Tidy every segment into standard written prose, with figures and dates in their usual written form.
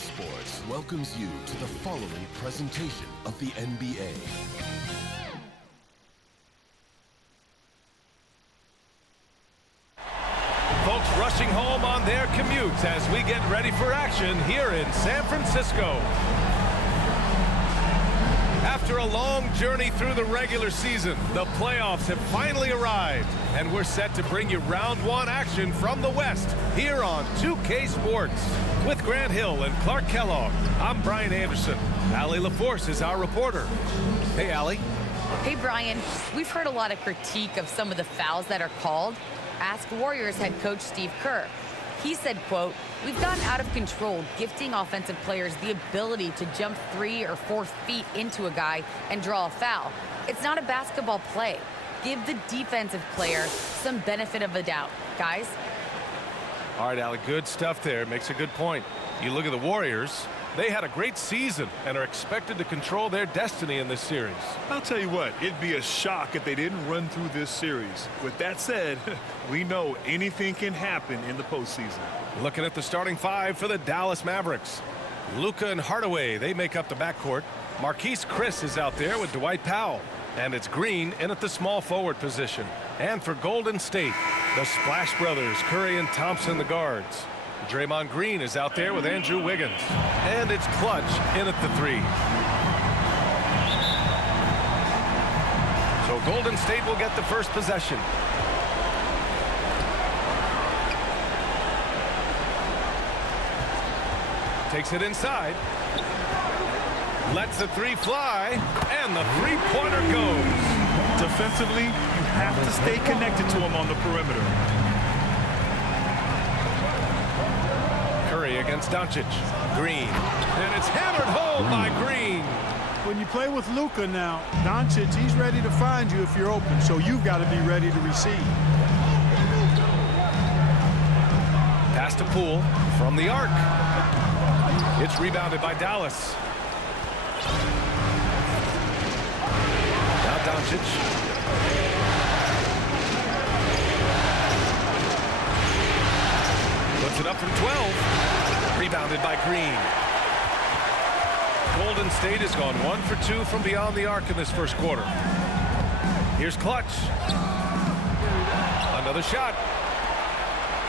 Sports welcomes you to the following presentation of the NBA. Folks rushing home on their commutes as we get ready for action here in San Francisco. After a long journey through the regular season, the playoffs have finally arrived, and we're set to bring you round one action from the West here on 2K Sports. With Grant Hill and Clark Kellogg, I'm Brian Anderson. Allie LaForce is our reporter. Hey, Allie. Hey, Brian. We've heard a lot of critique of some of the fouls that are called. Ask Warriors head coach Steve Kerr. He said, quote, "We've gotten out of control, gifting offensive players the ability to jump 3 or 4 feet into a guy and draw a foul. It's not a basketball play. Give the defensive player some benefit of the doubt, guys." All right, Allie, good stuff there. Makes a good point. You look at the Warriors. They had a great season and are expected to control their destiny in this series. I'll tell you what, it'd be a shock if they didn't run through this series. With that said, we know anything can happen in the postseason. Looking at the starting five for the Dallas Mavericks. Luka and Hardaway, they make up the backcourt. Marquise Chris is out there with Dwight Powell. And it's Green in at the small forward position. And for Golden State, the Splash Brothers, Curry and Thompson, the guards. Draymond Green is out there with Andrew Wiggins. And it's Clutch in at the 3. So Golden State will get the first possession. Takes it inside. Lets the 3 fly. And the three-pointer goes. Defensively, you have to stay connected to him on the perimeter. Curry against Doncic. Green. And it's hammered home by Green. When you play with Luka now, Doncic, he's ready to find you if you're open, so you've got to be ready to receive. Pass to Poole from the arc. It's rebounded by Dallas. Now Doncic. Puts it up from 12. Rebounded by Green. Golden State has gone 1 for 2 from beyond the arc in this first quarter. Here's Clutch. Another shot.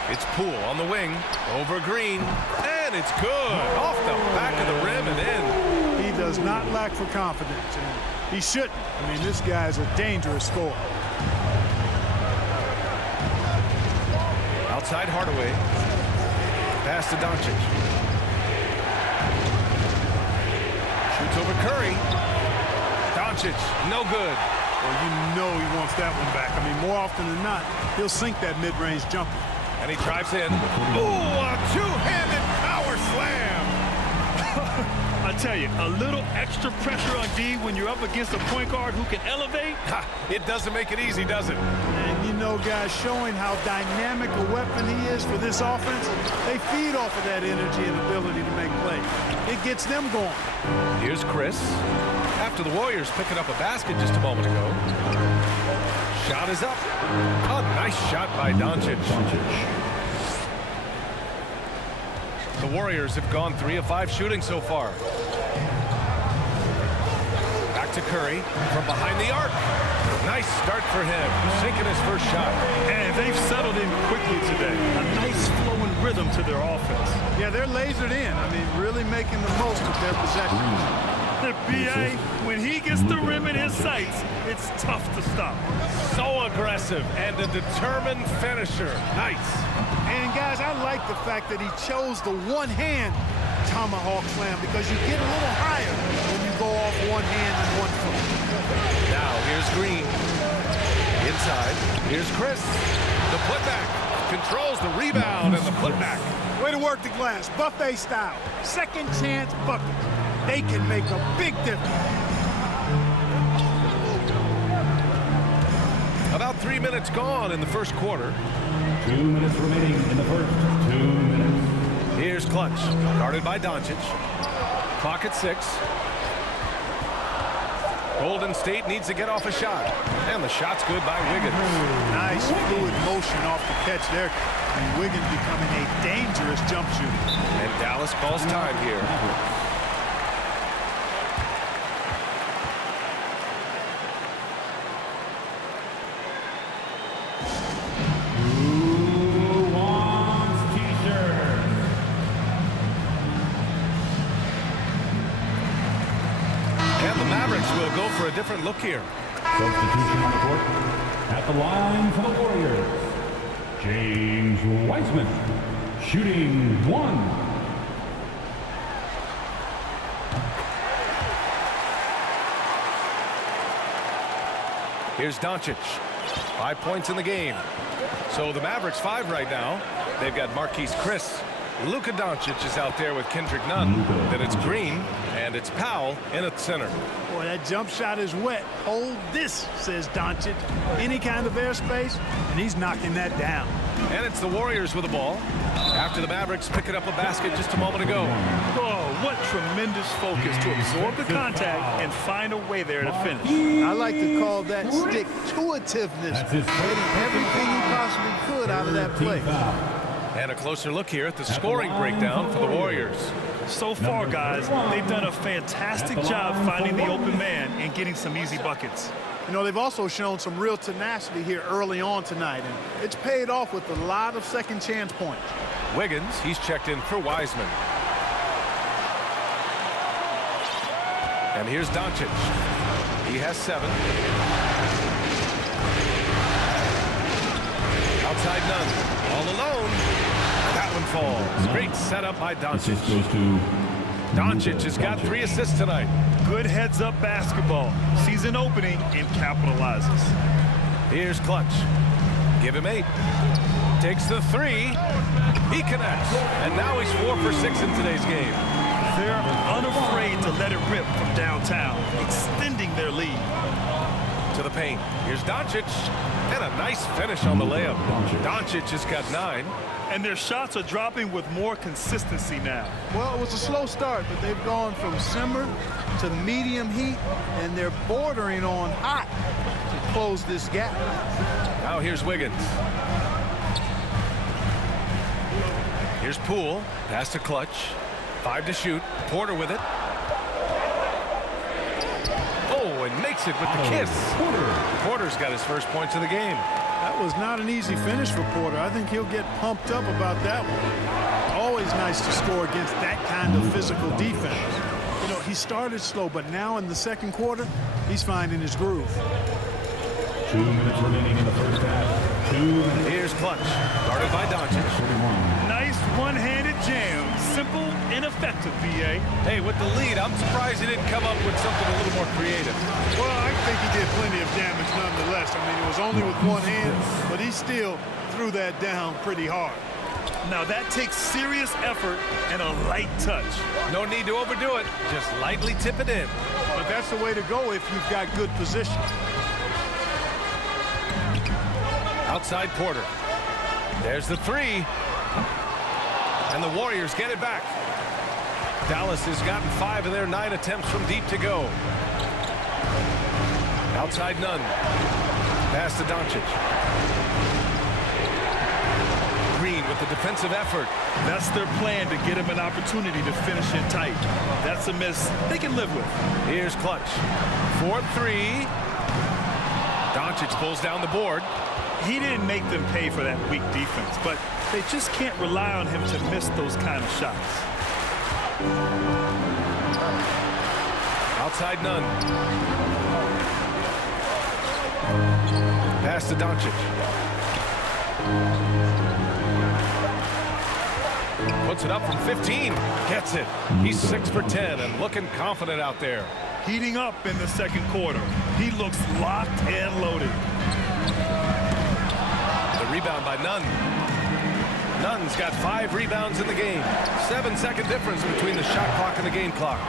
It's Poole on the wing. Over Green. And it's good. Off the back of the rim and in. He does not lack for confidence, and he shouldn't. I mean, this guy is a dangerous scorer. Outside Hardaway. Pass to Doncic. Shoots over Curry. Doncic, no good. Well, you know he wants that one back. I mean, more often than not, he'll sink that mid-range jumper. And he drives in. Ooh, a two-handed power slam. I tell you, a little extra pressure on D when you're up against a point guard who can elevate. Ha, it doesn't make it easy, does it? And you know, guys, showing how dynamic a weapon he is for this offense, they feed off of that energy and ability to make plays. It gets them going. Here's Chris. After the Warriors picking up a basket just a moment ago. Shot is up. A nice shot by Doncic. The Warriors have gone 3 of 5 shooting so far. Back to Curry from behind the arc. Nice start for him, sinking his first shot. And they've settled in quickly today. A nice flowing rhythm to their offense. Yeah, they're lasered in. I mean, really making the most of their possession. The BA, when he gets the rim in his sights, it's tough to stop. So aggressive and a determined finisher. Nice. And, guys, I like the fact that he chose the one-hand tomahawk slam because you get a little higher when you go off one hand and one foot. Now, here's Green. Inside. Here's Chris. The putback. Controls the rebound and the putback. Way to work the glass. Buffet style. Second chance bucket. They can make a big difference. About 3 minutes gone in the first quarter. 2 minutes remaining in the first 2 minutes. Here's Clutch, guarded by Doncic. Clock at 6. Golden State needs to get off a shot. And the shot's good by Wiggins. Nice fluid motion off the catch there. And Wiggins becoming a dangerous jump shooter. And Dallas calls time here. Who wants t-shirts? And the Mavericks will go for a different look here. Substitution on the court. At the line for the Warriors, James Wiseman, shooting 1. Here's Doncic. 5 points in the game. So the Mavericks 5 right now. They've got Marquise Chris. Luka Doncic is out there with Kendrick Nunn. Then it's Green, and it's Powell in at center. Boy, that jump shot is wet. Hold this, says Doncic. Any kind of airspace, and he's knocking that down. And it's the Warriors with the ball. After the Mavericks picking up a basket just a moment ago. Oh, what tremendous focus to absorb the contact and find a way there to finish. I like to call that stick-to-itiveness. That's his first Everything he possibly could out of that play. And a closer look here at the scoring breakdown for the Warriors. So far, guys, they've done a fantastic job finding the open man and getting some easy buckets. You know, they've also shown some real tenacity here early on tonight, and it's paid off with a lot of second chance points. Wiggins, he's checked in for Wiseman. And here's Doncic. He has 7. Outside Nunn. All alone. That one falls. Great setup by Doncic. Assist goes to Doncic has got 3 assists tonight. Good heads-up basketball. Sees an opening and capitalizes. Here's Clutch. Give him 8. Takes the 3. He connects. And now he's 4 for 6 in today's game. They're unafraid to let it rip from downtown, extending their lead. To the paint. Here's Doncic. And a nice finish on the layup. Doncic has got 9. And their shots are dropping with more consistency now. Well, it was a slow start, but they've gone from simmer to medium heat, and they're bordering on hot to close this gap. Now here's Wiggins. Here's Poole. Pass to Clutch. 5 to shoot. Porter with it. Oh, and makes it with the kiss. Porter's got his first points of the game. That was not an easy finish for Porter. I think he'll get pumped up about that one. Always nice to score against that kind of physical defense. You know, he started slow, but now in the second quarter, he's finding his groove. 2 minutes remaining in the first half. 2 minutes. Here's Clutch. Guarded by Doncic. Nice one-handed jam. Simple and effective, B.A. Hey, with the lead, I'm surprised he didn't come up with something a little more creative. Well, I think he did plenty of damage nonetheless. I mean, it was only with one hand, but he still threw that down pretty hard. Now that takes serious effort and a light touch. No need to overdo it. Just lightly tip it in. But that's the way to go if you've got good position. Outside Porter. There's the 3. And the Warriors get it back. Dallas has gotten 5 of their 9 attempts from deep to go. Outside Nunn. Pass to Doncic. Green with the defensive effort. That's their plan, to get him an opportunity to finish it tight. That's a miss they can live with. Here's Clutch. 4-3. Doncic pulls down the board. He didn't make them pay for that weak defense, but they just can't rely on him to miss those kind of shots. Outside Nunn. Pass to Doncic. Puts it up from 15. Gets it. He's 6 for 10 and looking confident out there. Heating up in the second quarter. He looks locked and loaded. The rebound by Nunn. Nunn's got 5 rebounds in the game. 7-second difference between the shot clock and the game clock.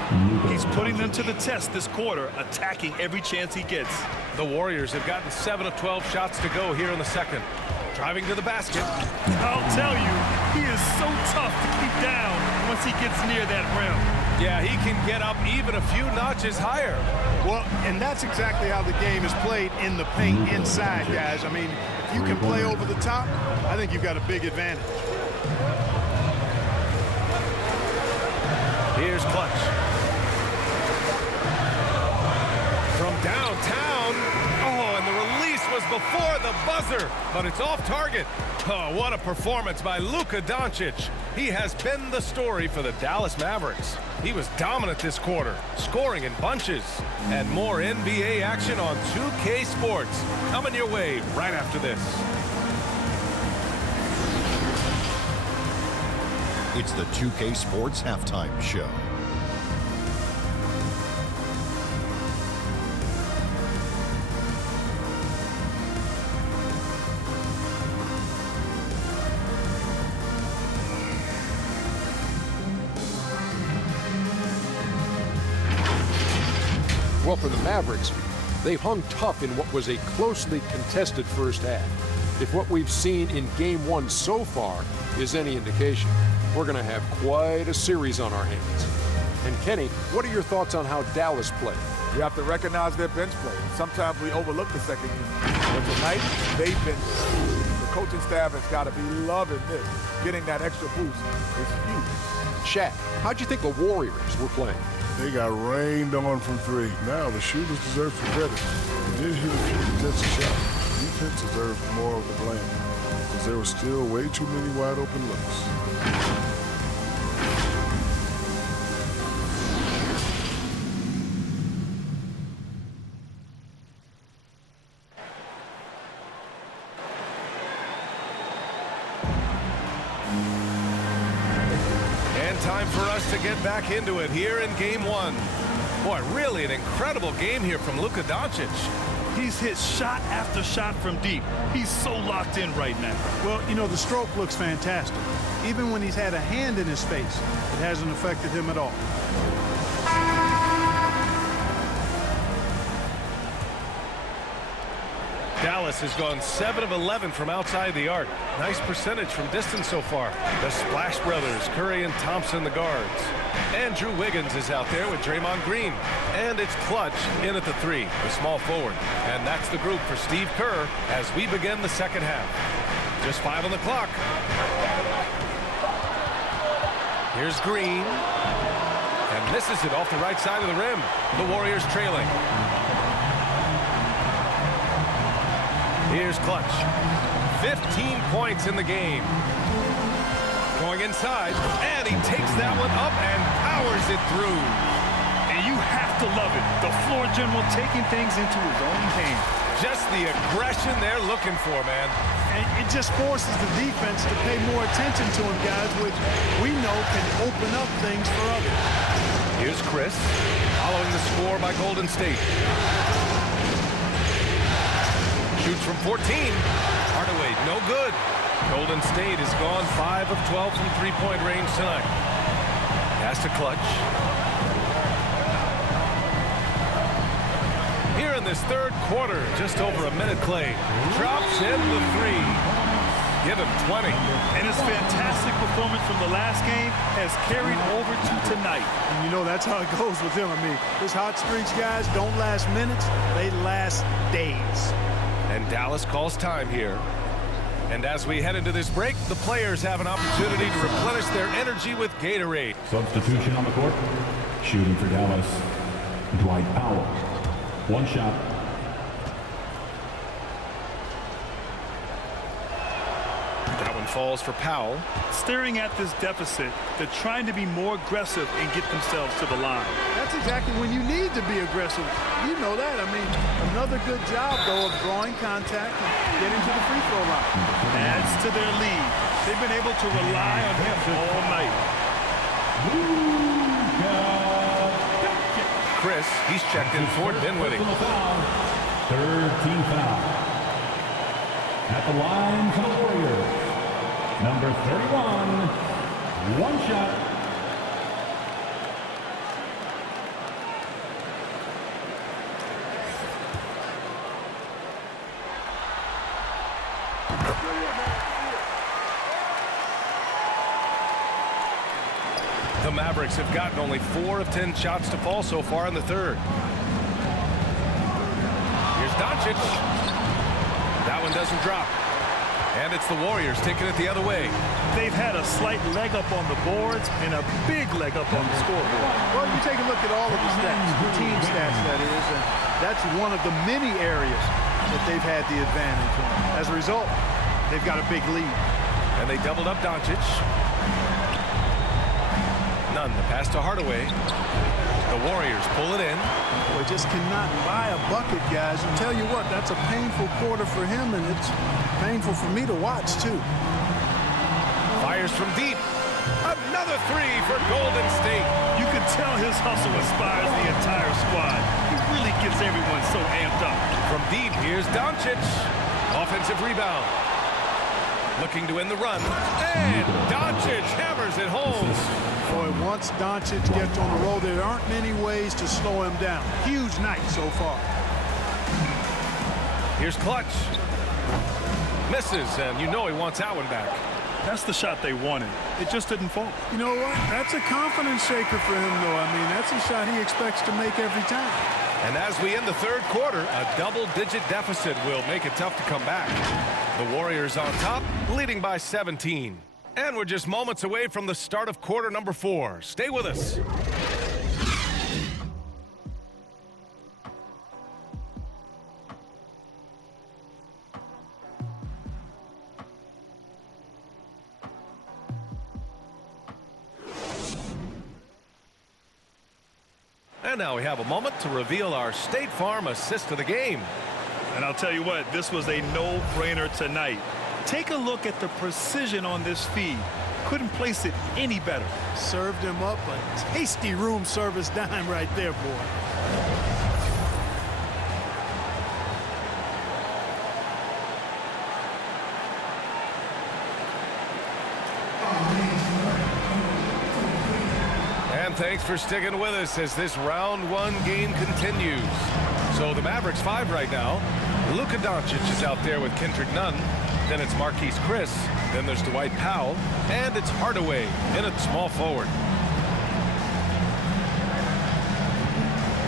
He's putting them to the test this quarter, attacking every chance he gets. The Warriors have gotten 7 of 12 shots to go here in the second. Driving to the basket. I'll tell you, he is so tough to keep down once he gets near that rim. Yeah, he can get up even a few notches higher. Well, and that's exactly how the game is played in the paint inside, guys. I mean, if you can play over the top, I think you've got a big advantage. Here's Clutch. From downtown. Oh, and the release was before the buzzer, but it's off target. Oh, what a performance by Luka Doncic. He has been the story for the Dallas Mavericks. He was dominant this quarter, scoring in bunches. And more NBA action on 2K Sports coming your way right after this. It's the 2K Sports Halftime Show. Well, for the Mavericks, they've hung tough in what was a closely contested first half. If what we've seen in Game 1 so far is any indication, we're going to have quite a series on our hands. And Kenny, what are your thoughts on how Dallas played? You have to recognize their bench play. Sometimes we overlook the second unit. But tonight, they've been the coaching staff has got to be loving this. Getting that extra boost is huge. Shaq, how'd you think the Warriors were playing? They got rained on from three. Now the shooters deserve some credit. They did hit a few contested shots. Defense deserves more of the blame because there were still way too many wide open looks. Time for us to get back into it here in Game 1. Boy, really an incredible game here from Luka Doncic. He's hit shot after shot from deep. He's so locked in right now. Well, you know, the stroke looks fantastic. Even when he's had a hand in his face, it hasn't affected him at all. Dallas has gone 7 of 11 from outside the arc. Nice percentage from distance so far. The Splash Brothers, Curry and Thompson, the guards. Andrew Wiggins is out there with Draymond Green. And it's Clutch in at the 3, the small forward. And that's the group for Steve Kerr as we begin the second half. Just 5 on the clock. Here's Green. And misses it off the right side of the rim. The Warriors trailing. Here's Clutch. 15 points in the game. Going inside, and he takes that one up and powers it through. And you have to love it. The floor general taking things into his own hands. Just the aggression they're looking for, man. And it just forces the defense to pay more attention to him, guys, which we know can open up things for others. Here's Chris, following the score by Golden State. Shoots from 14. Hardaway, no good. Golden State has gone 5 of 12 from three-point range tonight. Pass to Clutch. Here in this third quarter, just over a minute played. Drops in the 3. Give him 20. And his fantastic performance from the last game has carried over to tonight. And you know, that's how it goes with him. I mean, his hot streaks, guys, don't last minutes. They last days. And Dallas calls time here. And as we head into this break, the players have an opportunity to replenish their energy with Gatorade. Substitution on the court. Shooting for Dallas, Dwight Powell. One shot. That one falls for Powell. Staring at this deficit, they're trying to be more aggressive and get themselves to the line. That's exactly when you need to be aggressive. You know that. I mean, another good job, though, of drawing contact and getting to the free throw line. Adds to their lead. They've been able to rely on him all night. Chris, he's checked in for Dinwiddie. Third team foul. At the line for the Warriors. Number 31. One shot. The Mavericks have gotten only 4 of 10 shots to fall so far in the third. Here's Doncic. That one doesn't drop. And it's the Warriors taking it the other way. They've had a slight leg up on the boards and a big leg up on the scoreboard. Well, you take a look at all of the stats, the team stats, that is, and that's one of the many areas that they've had the advantage in. As a result, they've got a big lead. And they doubled up Doncic. Nunn, the pass to Hardaway. The Warriors pull it in. Boy, just cannot buy a bucket, guys. And tell you what, that's a painful quarter for him, and it's painful for me to watch, too. Fires from deep. Another three for Golden State. You can tell his hustle inspires the entire squad. He really gets everyone so amped up. From deep, here's Doncic. Offensive rebound. Looking to end the run. And Doncic hammers it home. Boy, once Doncic gets on the road, there aren't many ways to slow him down. Huge night so far. Here's Clutch. Misses, and you know he wants that one back. That's the shot they wanted. It just didn't fall. You know what? That's a confidence shaker for him, though. I mean, that's a shot he expects to make every time. And as we end the third quarter, a double-digit deficit will make it tough to come back. The Warriors on top, leading by 17. And we're just moments away from the start of quarter number 4. Stay with us. And now we have a moment to reveal our State Farm assist of the game. And I'll tell you what, this was a no-brainer tonight. Take a look at the precision on this feed. Couldn't place it any better. Served him up a tasty room service dime right there, boy. And thanks for sticking with us as this round 1 game continues. So the Mavericks 5 right now. Luka Doncic is out there with Kendrick Nunn. Then it's Marquise Chris. Then there's Dwight Powell. And it's Hardaway in at small forward.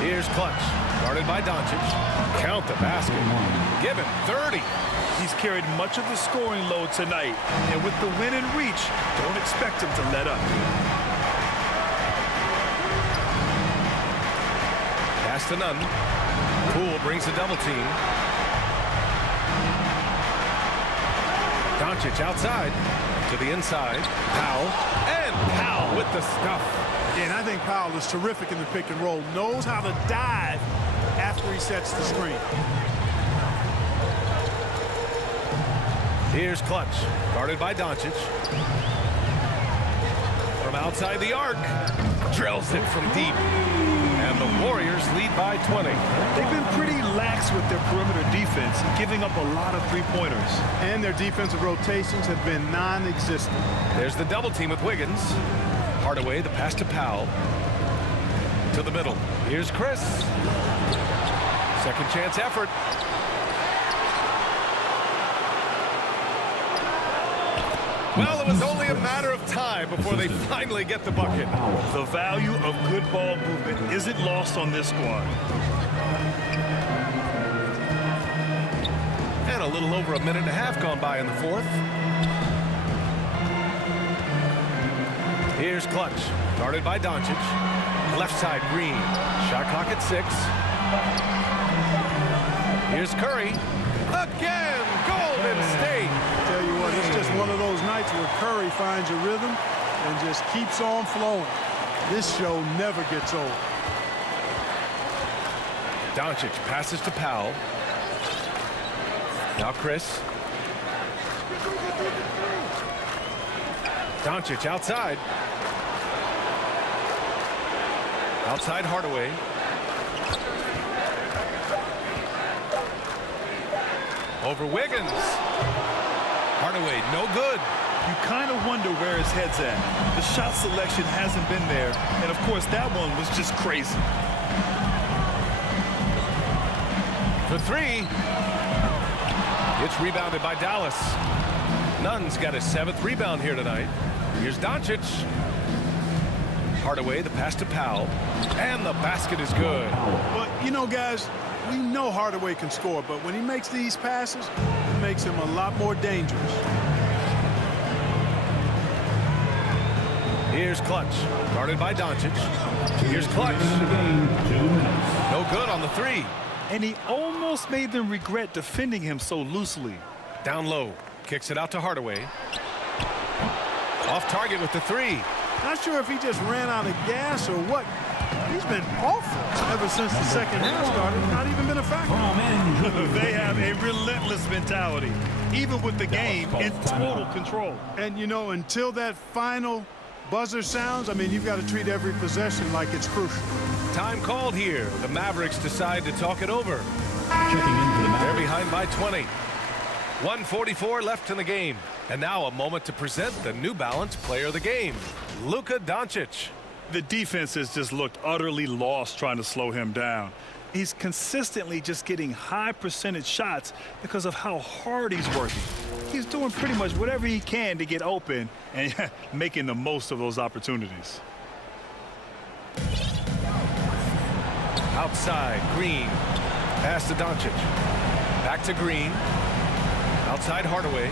Here's Clutch. Guarded by Doncic. Count the basket. Give him 30. He's carried much of the scoring load tonight. And with the win in reach, don't expect him to let up. Pass to Nunn. Poole brings the double team. Doncic outside to the inside. Powell. And Powell with the stuff. And I think Powell is terrific in the pick and roll. Knows how to dive after he sets the screen. Here's Clutch. Guarded by Doncic. From outside the arc. Drills it from deep. And the Warriors lead by 20. They've been pretty lax with their perimeter defense, giving up a lot of three-pointers. And their defensive rotations have been non-existent. There's the double team with Wiggins. Hardaway, the pass to Powell. To the middle. Here's Chris. Second chance effort. Well, it was only a matter of time before they finally get the bucket. The value of good ball movement isn't lost on this squad. And a little over a minute and a half gone by in the fourth. Here's Clutch, guarded by Doncic. Left side, Green. Shot clock at 6. Here's Curry. Again, Golden State. Tell you what, it's just one of those nights where Curry finds a rhythm and just keeps on flowing. This show never gets old. Doncic passes to Powell. Now Chris. Doncic outside. Outside Hardaway. Over Wiggins. Hardaway, no good. You kind of wonder where his head's at. The shot selection hasn't been there. And, of course, that one was just crazy. For 3. It's rebounded by Dallas. Nunn's got his 7th rebound here tonight. Here's Doncic. Hardaway, the pass to Powell. And the basket is good. But, you know, guys, we know Hardaway can score, but when he makes these passes, it makes him a lot more dangerous. Here's Clutch, guarded by Doncic. Here's Clutch. No good on the three. And he almost made them regret defending him so loosely. Down low, kicks it out to Hardaway. Off target with the three. Not sure if he just ran out of gas or what. He's been awful ever since the second half started. Not even been a factor. They have a relentless mentality, even with the game in total control. And, you know, until that final buzzer sounds, I mean, you've got to treat every possession like it's crucial. Time called here. The Mavericks decide to talk it over. Checking into the They're behind by 20. 1:44 left in the game. And now a moment to present the New Balance Player of the Game, Luka Doncic. The defense has just looked utterly lost trying to slow him down. He's consistently just getting high percentage shots because of how hard he's working. He's doing pretty much whatever he can to get open and making the most of those opportunities. Outside, Green. Pass to Doncic. Back to Green. Outside Hardaway.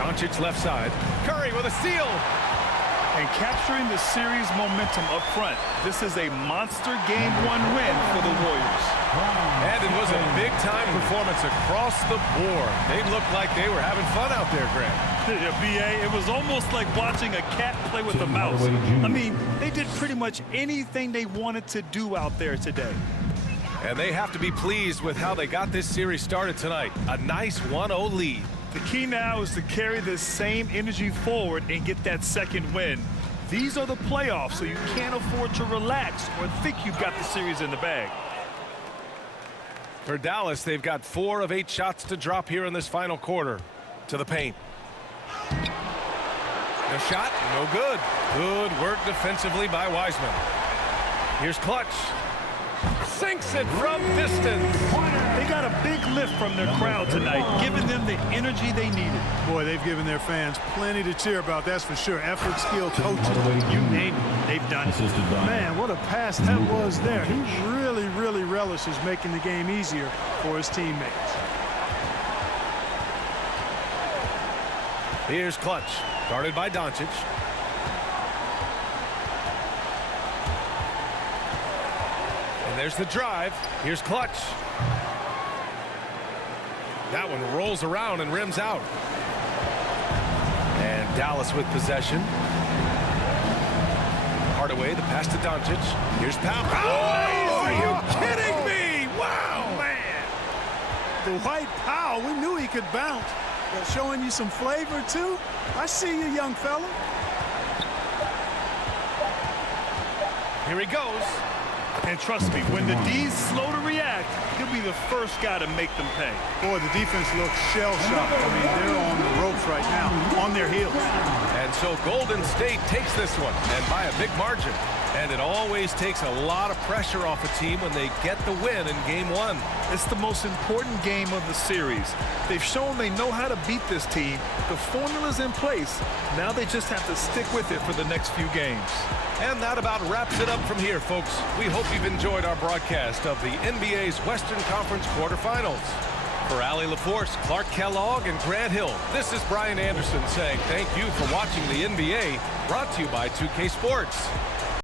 Doncic left side. Curry with a steal. And capturing the series momentum up front. This is a monster game one win for the Warriors. And it was a big-time performance across the board. They looked like they were having fun out there, Grant. Yeah, B.A., it was almost like watching a cat play with a mouse. I mean, they did pretty much anything they wanted to do out there today. And they have to be pleased with how they got this series started tonight. A nice 1-0 lead. The key now is to carry this same energy forward and get that second win. These are the playoffs, so you can't afford to relax or think you've got the series in the bag. For Dallas, they've got 4 of 8 shots to drop here in this final quarter. To the paint. The shot, no good. Good work defensively by Wiseman. Here's Clutch. Sinks it from distance. They got a big lift from their crowd tonight, giving them the energy they needed. Boy, they've given their fans plenty to cheer about, that's for sure. Effort, skill, coaching, you name it, they've done it. Man, what a pass that was there. He really relishes making the game easier for his teammates. Here's Clutch, guarded by Doncic. And there's the drive. Here's Clutch. That one rolls around and rims out. And Dallas with possession. Hardaway, the pass to Doncic. Here's Powell. Oh, are you kidding me? Wow, man. Dwight Powell, we knew he could bounce. But showing you some flavor, too? I see you, young fella. Here he goes. And trust me, when the D's slow to react, he'll be the first guy to make them pay. Boy, the defense looks shell-shocked. I mean, they're on the ropes right now, on their heels. And so Golden State takes this one, and by a big margin. And it always takes a lot of pressure off a team when they get the win in Game 1. It's the most important game of the series. They've shown they know how to beat this team. The formula's in place. Now they just have to stick with it for the next few games. And that about wraps it up from here, folks. We hope you've enjoyed our broadcast of the NBA's Western Conference quarterfinals. For Allie LaForce, Clark Kellogg, and Grant Hill, this is Brian Anderson saying thank you for watching the NBA, brought to you by 2K Sports.